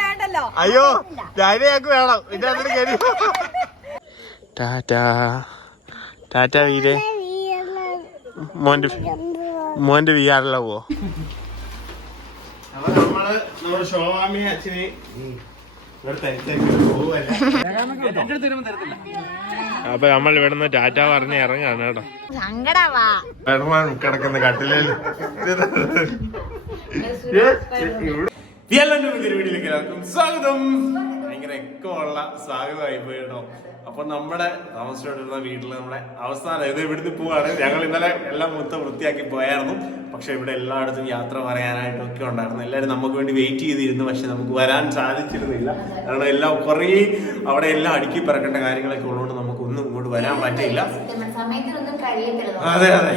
വേണ്ടല്ലോ. അയ്യോ ഞങ്ങൾക്ക് വേണം. ഇത് അതിന് കയറി ടാറ്റാ. ടാറ്റ വീരേ. മോന്റെ മോന്റെ വിയാറല്ലോ പോ. അപ്പൊ നമ്മൾ നമ്മുടെ അച്ഛനെ പോവല്ല അപ്പൊ നമ്മൾ ഇവിടുന്ന് ടാറ്റ പറഞ്ഞ് ഇറങ്ങാണ് കേട്ടോ. കിടക്കുന്ന വെള്ളം കിടക്കുന്ന പുതിയൊരു വീഡിയോയിലേക്ക് എല്ലാവർക്കും സ്വാഗതം. ഭയങ്കര എക്കമുള്ള സ്വാഗതമായി പോയി കേട്ടോ അപ്പൊ നമ്മുടെ താമസിച്ചോണ്ടിരുന്ന വീട്ടിൽ നമ്മുടെ അവസാനം ഇത് ഇവിടുന്ന് പോവാണ്. ഞങ്ങൾ ഇന്നലെ എല്ലാം മൊത്തം വൃത്തിയാക്കി പോയായിരുന്നു. പക്ഷെ ഇവിടെ എല്ലായിടത്തും യാത്ര പറയാനായിട്ടൊക്കെ ഉണ്ടായിരുന്നു. എല്ലാവരും നമുക്ക് വേണ്ടി വെയിറ്റ് ചെയ്തിരുന്നു. പക്ഷെ നമുക്ക് വരാൻ സാധിച്ചിരുന്നില്ല. കാരണം എല്ലാം കുറേ അവിടെ എല്ലാം അടുക്കി പറക്കേണ്ട കാര്യങ്ങളൊക്കെ ഉള്ളതുകൊണ്ട് നമുക്ക് ഒന്നും ഇങ്ങോട്ട് വരാൻ പറ്റില്ല അതെ അതെ.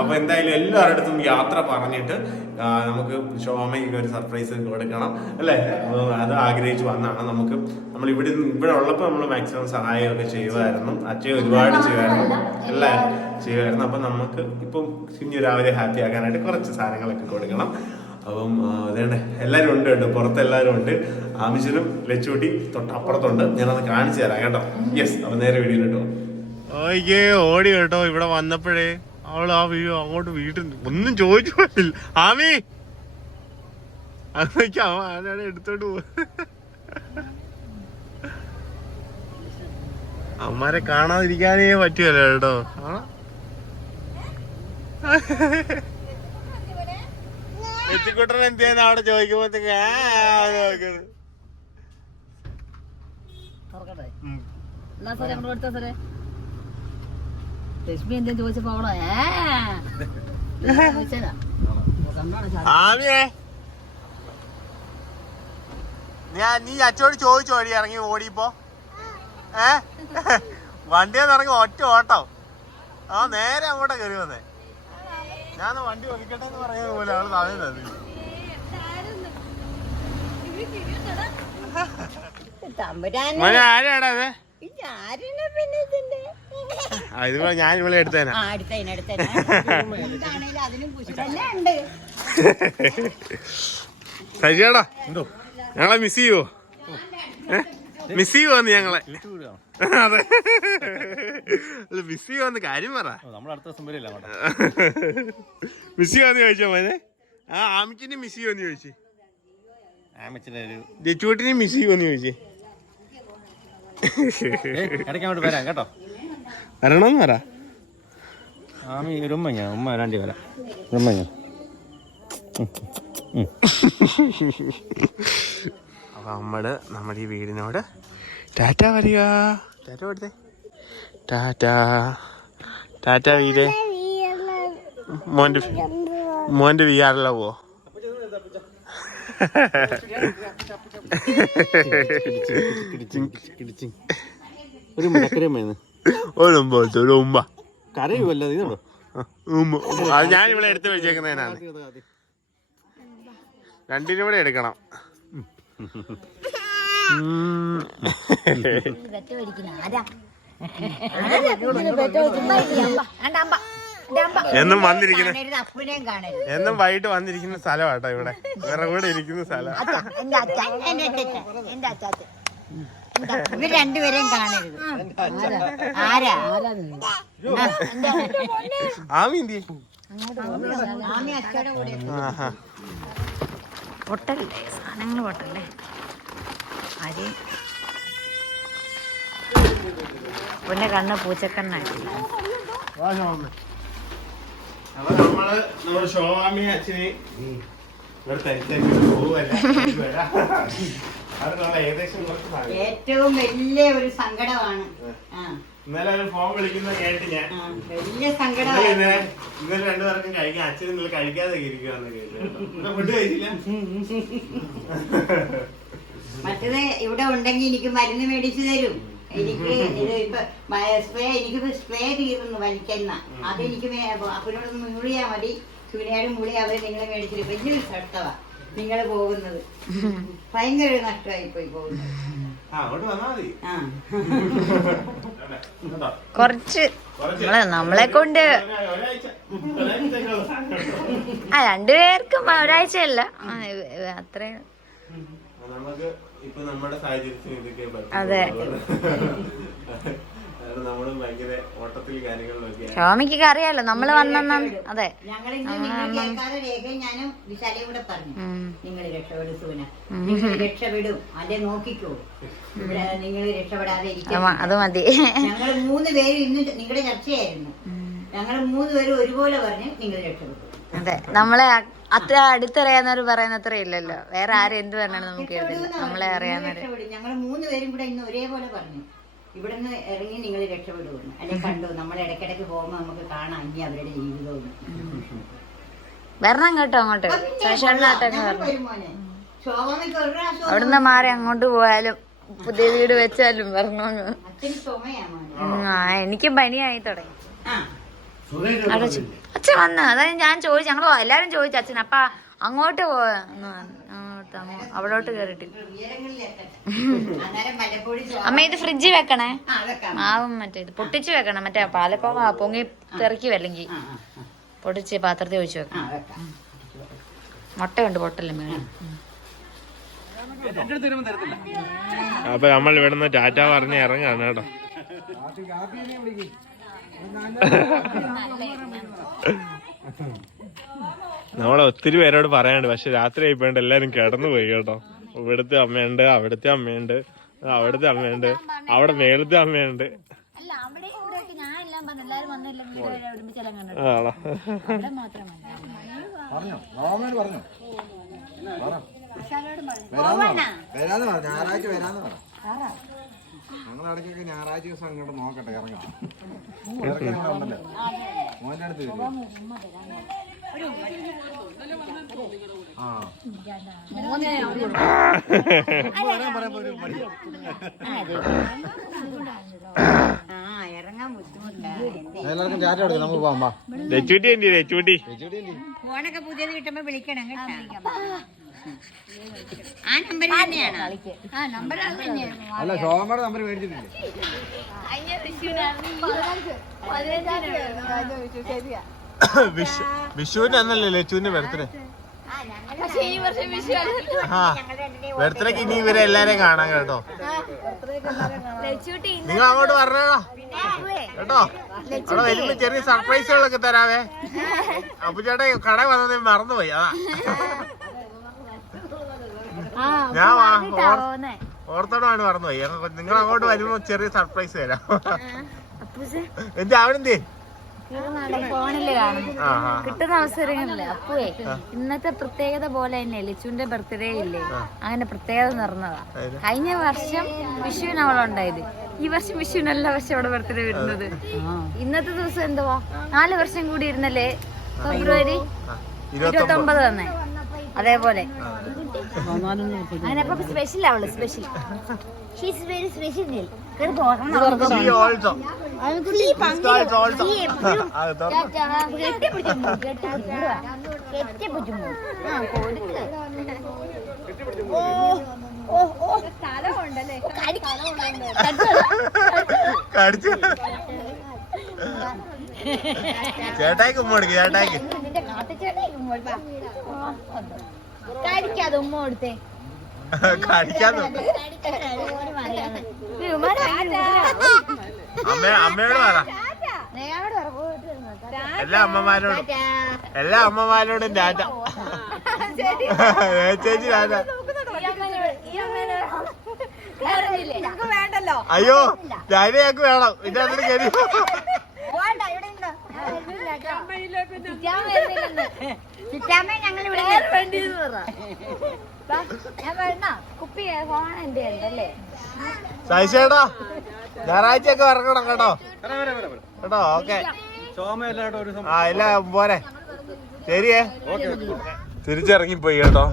അപ്പൊ എന്തായാലും എല്ലാവരുടെ യാത്ര പറഞ്ഞിട്ട് നമുക്ക് ശോഭയ്ക്ക് ഒരു സർപ്രൈസ് കൊടുക്കണം. അല്ലേ? അത് ആഗ്രഹിച്ചു വന്നാണ് നമുക്ക് നമ്മൾ ഇവിടെ ഇവിടെ ഉള്ളപ്പോൾ നമ്മൾ മാക്സിമം സഹായമൊക്കെ ചെയ്യുമായിരുന്നു. അച്ഛൻ ഒരുപാട് ചെയ്യുമായിരുന്നു. എല്ലാവരും ചെയ്യുമായിരുന്നു. അപ്പം നമുക്ക് ഇപ്പം കുഞ്ഞു രാവിലെ ഹാപ്പി ആക്കാനായിട്ട് കുറച്ച് സാധനങ്ങളൊക്കെ കൊടുക്കണം. അപ്പം അതേണ്ട എല്ലാവരും ഉണ്ട് കേട്ടോ. പുറത്ത് എല്ലാവരും ഉണ്ട്. ആമിശനും ലച്ചൂട്ടി തൊട്ടപ്പുറത്തുണ്ട്. ഞാനത് കാണിച്ചു തരാം കേട്ടോ. യെസ് അപ്പം നേരെ വീഡിയോ കേട്ടോ ഓയ്യേ ഓടി കേട്ടോ. ഇവിടെ വന്നപ്പോഴേ അവൾ ആ വീഴോ അങ്ങോട്ട് വീട്ടിൽ ഒന്നും ചോദിച്ചു പോയില്ല ആമി അതൊക്കെ അവൻ ആരാണ് എടുത്തോണ്ട് പോ അമ്മമാരെ കാണാതിരിക്കാനേ പറ്റുമല്ലോ കേട്ടോ? എത്തിക്കുട്ടൻ എന്ത് ചെയ്യുന്ന അവിടെ ചോദിക്കുമ്പോഴത്തേക്ക് ചോദിച്ചപ്പോ അവളോ ഏ? ഞാൻ നീ അച്ചോട് ചോദിച്ചോ ഓടി ഇറങ്ങി ഓടിപ്പോ? ഏ? വണ്ടിയെന്ന് ഇറങ്ങി ഒറ്റ ഓട്ടോ. ആ നേരെ അങ്ങോട്ടാ കയറി വന്നേ. ഞാൻ വണ്ടി ഒതുക്കട്ടെ എന്ന് പറയാൻ പോലെ അവൾ. മോനെ ആരാടാ അത് ആരിനെ പിന്നെ ഇതിന്റെ? ആ, ഇത് ഞാൻ ഇവിടെ എടുത്തേനാ. ശരിയാടാ ഞങ്ങളെ മിസ് ചെയ്യുവോ? മിസ് ചെയ്യുവോന്ന് ഞങ്ങളെ. അതെ. മിസ് ചെയ്യുവോന്ന് കാര്യം പറ. മിസ് ചെയ്യുവോന്ന് ചോദിച്ചോ മോനെ? ആ ആമിക്കിനെ മിസ് ചെയ്യുവോന്ന് ചോദിച്ചു. ജച്ചൂട്ടിനെ മിസ് ചെയ്യുവോന്ന് ചോദിച്ചു. വരാം കേട്ടോ. വരണമെന്ന് പറ. ആമി ഉമ്മ ഞാൻ ഉമ്മ വരാണ്ടി വരാം. ഉമ്മ ഞാൻ അപ്പൊ നമ്മൾ നമ്മുടെ ഈ വീടിനോട് ടാറ്റ പറയുക ടാറ്റ കൊടുത്തേ. ടാറ്റ. ടാറ്റ വീരേ മോന്റെ മോന്റെ ഒരു ഒരു ഒരു കരയുമല്ല ഇതുണ്ടോ അത് ഞാൻ ഇവിടെ എടുത്ത് വെച്ചേക്കുന്നതിനാണ്. രണ്ടിനും കൂടെ എടുക്കണം. എന്നും വന്നിരിക്കുന്ന എന്നും വൈകിട്ട് വന്നിരിക്കുന്ന സ്ഥലമാട്ടോ ഇവിടെ. വേറെ കൂടെ ഇരിക്കുന്ന സ്ഥലം. ഇവർ രണ്ടുപേരെയും കാണരുത്. ആരാ? ആമി എന്തി? ആമി കൂടെ പൊട്ടല്ലേ സാധനങ്ങൾ പൊട്ടല്ലേ അരി. പിന്നെ കണ്ണ് പൂച്ചക്കണ്ണാക്കി. അപ്പൊ നമ്മൾ നമ്മുടെ അച്ഛനെ. ഏറ്റവും വലിയ ഒരു സങ്കടമാണ്. ആ, ഇന്നലെ ഒരു ഫോൺ വിളിക്കുന്ന കേട്ട് ഞാൻ. വലിയ ഇന്നലെ സങ്കടമാണ് ഇന്നലെ ഇന്നലെ രണ്ടുപേർക്കും കഴിക്കാൻ അച്ഛൻ ഇന്നലെ കഴിക്കാതെ ഇരിക്കുവാന്ന് കേട്ടു ഫുഡ് കഴിച്ചില്ല? മറ്റത് ഇവിടെ ഉണ്ടെങ്കിൽ എനിക്ക് മരുന്ന് മേടിച്ചു തരും. എനിക്ക് ഇത് ഇപ്പൊ സ്പ്രേ എനിക്ക് സ്പ്രേ തീർന്നു വലിക്കുന്ന അതെനിക്ക് അപ്പനോട് മൂളിയാ മതി. ചൂനയാലും മൂളി അവർ നിങ്ങളെ മേടിച്ചിട്ട് വലിയൊരു സ്ഥലത്തവാ നിങ്ങൾ പോകുന്നത്. ഭയങ്കര ഒരു നഷ്ടമായി പോയി പോകുന്നത്. കുറച്ച്. നമ്മളെ നമ്മളെ കൊണ്ട്. ആ രണ്ടുപേർക്കും ഒരാഴ്ചയല്ല. അത്രേ. അതെ. നമ്മളും ഭയങ്കര ഓട്ടത്തിൽ കാര്യങ്ങളിലൊക്കെ അറിയാലോ നമ്മൾ വന്ന അതെ. ഞങ്ങൾ ഇന്ന് നിങ്ങൾ കേൾക്കാതെ രേഖയും ഞാനും വിശാലയും കൂടെ പറഞ്ഞു. നിങ്ങൾ രക്ഷപ്പെടും നിങ്ങൾ രക്ഷപ്പെടും. നോക്കിക്കോ. ഇവിടെ നിങ്ങൾ രക്ഷപ്പെടാതെ അത് ഇരിക്കും മ- അത് മതി. ഞങ്ങൾ മൂന്ന് പേരും ഇന്ന് നിങ്ങളുടെ ചർച്ചയായിരുന്നു. ഞങ്ങൾ മൂന്ന് പേരും ഒരുപോലെ പറഞ്ഞ് നിങ്ങൾ രക്ഷപ്പെട്ടു അതെ നമ്മളെ അത്ര അടുത്തറിയാവുന്നവർ പറയുന്നത്ര ഇല്ലല്ലോ. വേറെ ആരും എന്ത് പറഞ്ഞാലും നമുക്ക് കേട്ടില്ല നമ്മളെ അറിയാവുന്നവര്. ഞങ്ങൾ മൂന്ന് പേരും കൂടെ ഇന്ന് ഒരേപോലെ പറഞ്ഞു. ഇവിടുന്ന് ഇറങ്ങി നിങ്ങൾ രക്ഷപ്പെടുമെന്ന് അല്ലെ കണ്ടു നമ്മൾ ഇടയ്ക്കിടയ്ക്ക് പോകുമ്പോൾ നമുക്ക് കാണാം ഇനി അവരുടെ ജീവിതവും. വരണം കേട്ടോ അങ്ങോട്ട്. വരണം. അവിടുന്ന് മാറി അങ്ങോട്ട് പോയാലും പുതിയ വീട് വെച്ചാലും ഉം, ആ എനിക്കും പനിയായി തുടങ്ങി. അച്ഛൻ വന്ന്. അതായത് ഞാൻ ചോദിച്ചു ഞങ്ങൾ എല്ലാരും ചോദിച്ചു അച്ഛൻ അപ്പ അങ്ങോട്ട് പോ എന്ന് പറഞ്ഞു. അങ്ങോ- അവിടോട്ട് ശോഭ- അമ്മ ഇത് ഫ്രിഡ്ജ് വെക്കണേ? ആ വെക്കാം. മാവും മറ്റേ ഇത് പൊട്ടിച്ച് വെക്കണം. മറ്റേ പാലക്കോവ പൊങ്ങി തെറക്കി ആ. പൊടിച്ച് പാത്രത്തിൽ ഒഴിച്ച് വെക്കണം. വെക്കാം. മുട്ടയുണ്ട് പൊട്ടല്ലേ മേളിൽ അപ്പൊ നമ്മൾ ഇവിടുന്ന് ടാറ്റ പറഞ്ഞ് ഇറങ്ങാണ് കേട്ടോ. നമ്മളെ ഒത്തിരി പേരോട് പറയാണ്ട് പക്ഷെ രാത്രി ആയിപ്പോണ്ട് എല്ലാരും കിടന്നു പോയി കേട്ടോ. ഇവിടുത്തെ അമ്മയുണ്ട് അവിടുത്തെ അമ്മയുണ്ട് അവിടുത്തെ അമ്മയുണ്ട് അവിടെ മേളത്തെ അമ്മയുണ്ട്. പറഞ്ഞു ആണോ? പറഞ്ഞോ? പറഞ്ഞോ? ഞായറാഴ്ച വരാന്ന് പറ. ഞങ്ങൾ ഇടയ്ക്കൊക്കെ ഞായറാഴ്ച ദിവസം അങ്ങോട്ട് നോക്കട്ടെ ഇറങ്ങാം. ഇറങ്ങാൻ ഉണ്ടല്ലോ? മോന്റെ അടുത്ത് വരും. ആ. എല്ലാവർക്കും ചാറ്റ കൊടുക്കാം നമുക്ക് പോവാം വാ. ലച്ചൂട്ടി എന്തി ലച്ചൂട്ടി ഫോണൊക്കെ പുതിയത് കിട്ടുമ്പോ വിളിക്കണം കേട്ടോ. ആ നമ്പർ തന്നെയാണ്. ആ നമ്പർ തന്നെയാണ് അല്ല ശോഭയുടെ നമ്പർ മേടിച്ചിട്ടില്ലേ? വിഷുവിന് അന്നല്ലേ ലച്ചുവിന്റെ ബർത്ത്ഡേ? ആ ബർത്ത്ഡേക്ക് ഇനി ഇവരെ എല്ലാരെയും കാണാൻ കേട്ടോ. നിങ്ങൾ അങ്ങോട്ട് പറഞ്ഞോ കേട്ടോ? അവിടെ വരുമ്പോ ചെറിയ സർപ്രൈസുകളൊക്കെ തരാവേ. അപ്പൊ ചേട്ടാ കട വന്നത് മറന്നുപോയി അതാ. ഞാൻ ഓർത്തോടാണ് മറന്നുപോയി നിങ്ങൾ അങ്ങോട്ട് വരുമ്പോ ചെറിയ സർപ്രൈസ് തരാം എന്താ ആ കിട്ടുന്ന അവസരങ്ങളിൽ. അപ്പുവേ ഇന്നത്തെ പ്രത്യേകത പോലെ തന്നെ ലിച്ചുവിന്റെ ബർത്ത്ഡേ ഇല്ലേ? അങ്ങനെ പ്രത്യേകത നിറഞ്ഞതാ. കഴിഞ്ഞ വർഷം വിഷുവിന് അവളുണ്ടായത്. ഈ വർഷം വിഷുവിനല്ല പക്ഷെ അവിടെ ബർത്ത്ഡേ വരുന്നത്. ഇന്നത്തെ ദിവസം എന്തുവാ? നാല് വർഷം കൂടി ഇരുന്നല്ലേ? ഫെബ്രുവരി ഇരുപത്തി ഒമ്പത് തന്നെ. അതേപോലെ. അങ്ങനെ അപ്പൊ സ്പെഷ്യൽ അവൾ സ്പെഷ്യൽ ഷീസ് വെരി സ്പെഷ്യൽ. കടിച്ചു. ചേട്ടായിക്ക് കൊടുക്ക് ചേട്ടായിക്ക്. കഴിക്കാതെ ഉമ്മ കൊടുത്തേ. കടിക്കാൻ നോക്ക്. അമ്മ അമ്മയോട് പറ. എല്ലാ അമ്മമാരോടും. എല്ലാ അമ്മമാരോടും ചേച്ചി. വേണ്ടല്ലോ. അയ്യോ ഡാഡി ഞങ്ങൾക്ക് വേണം. ഇതിനകത്ത് കയറി ചിറ്റാമ്മ ഞങ്ങൾ ഇവിടെ ഞാൻ കുപ്പി ഫോൺ എന്റെ ഉണ്ടല്ലേ ശശിയേട്ടാ ഞായറാഴ്ച ഒക്കെ ഇറങ്ങണം കേട്ടോ. കേട്ടോ ഓക്കെ. ആ ഇല്ല പോരെ. ശരിയേ. തിരിച്ചിറങ്ങിപ്പോയി കേട്ടോ.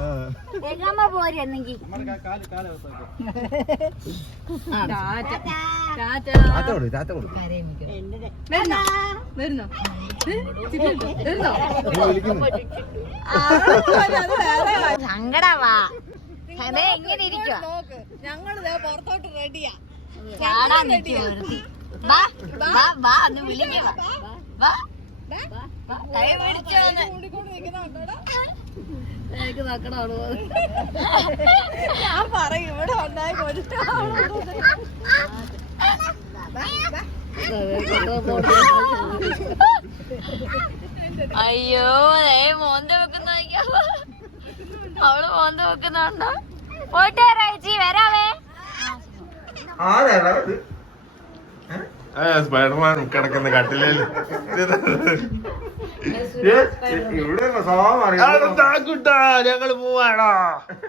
രേഖാമ്മ പോരെ എന്നെങ്കിൽ ചാത്ത കൊടു ചാത്ത കൊടു സങ്കടവാ അതെ എങ്ങനെ ഇരിക്കുക ചാടാൻ ഒരുത്തി വാ വാ വാ ഒന്ന് വിളിക്കുക വാ വാ. കൈ ഉണ്ടായി അയ്യോ ഏ മോന്ത വെക്കുന്ന അവൾ മോന്ത വെക്കുന്നുണ്ടോ? പോയിട്ട് വരാച്ചി വരാവേ. ആ സ്പൈഡർമാൻ കിടക്കുന്ന കട്ടിലേൽ ഇവിടെ താക്കുട്ടാ ഞങ്ങൾ പോവാടാ.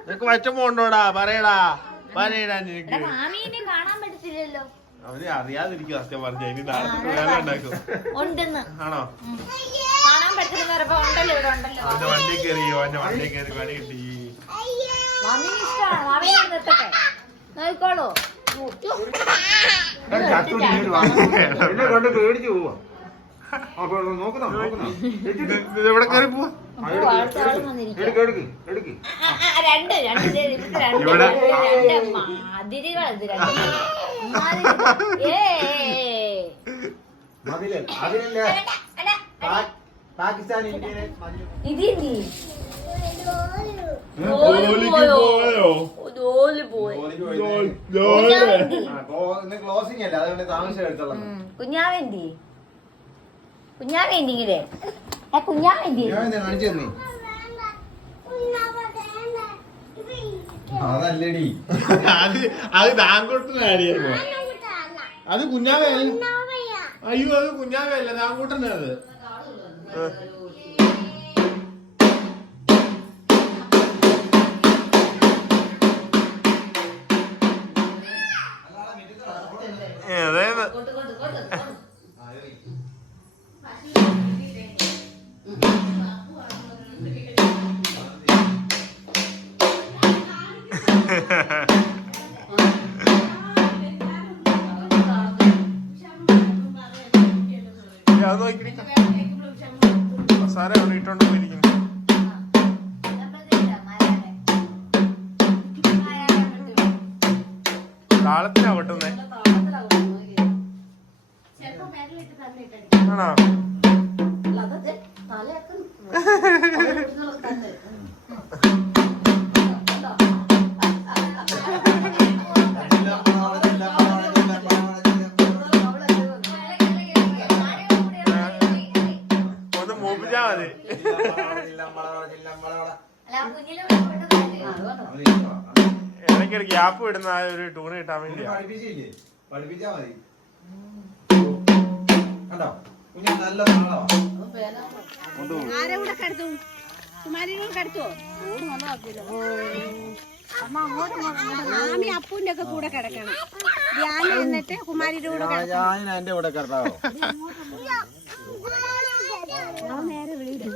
നിനക്ക് മറ്റം പോണ്ടോടാ പറയടാ. പറയടാ നിനക്ക്. അവർ അറിയാതിരിക്കും സത്യം പറഞ്ഞ. ഇനി നാളെ ഉണ്ടാക്കും. ആണോ? അവന്റെ വണ്ടി കയറി അവന്റെ വണ്ടി കയറി പണി കിട്ടി. നോക്കോളൂ കണ്ട് പേടിച്ചു പോവാ. എവിടെ കയറി പോവാ? ആ, രണ്ട് രണ്ട് രണ്ട് ഇവിടെ- ഇത് പാകിസ്ഥാൻ ഇന്ത്യയിലെ. ഇതില്ലേ കുഞ്ഞാവേന്തി? കുഞ്ഞാവേന്തി ഞാൻ എന്താ കാണിച്ചു തന്നേ? അതല്ലടി. അത് അത് താങ്കൂട്ടനാടിയായിരുന്നു അത് കുഞ്ഞാവേ. അയ്യോ അത് കുഞ്ഞാവേ അല്ല താങ്കൂട്ടനാ അത് ഇടുന്ന ആ ഒരു ട്യൂൺ കിട്ടാൻ വേണ്ടിയാ. പഠിപ്പിച്ചില്ലേ? പഠിപ്പിച്ചാ മതി. കണ്ടോ? കുഞ്ഞു നല്ല നാളാ. മാമി അപ്പൂന്റെ ഒക്കെ കൂടെ കിടക്കണം. ധ്യാനം എന്നിട്ട് കുമാരിയുടെ കൂടെ ഞാൻ എന്റെ കൂടെ കിടത്താവോ? നേരെ വിളിക്കും